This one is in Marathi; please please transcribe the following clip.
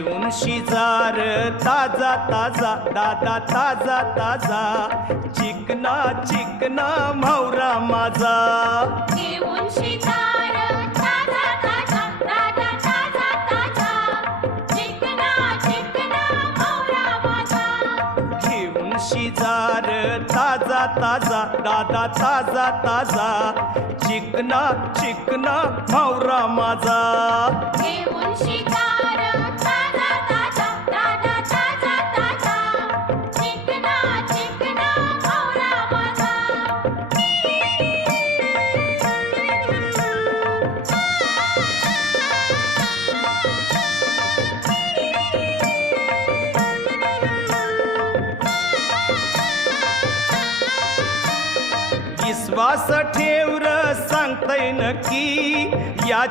शिजार ताजा ताजा दादा ताजा ताजा. चिकना चिकना मावरा माझा. घेऊन शिकार ताजा ताजा ताजा ताजा ताजा. चिकना चिकना मावरा माझा. घेऊन शिजार ताजा ताजा दादा ताजा ताजा. चिकना चिकना मावरा माझा. घेऊन विश्वास ठेवर सांगतय नक्की. या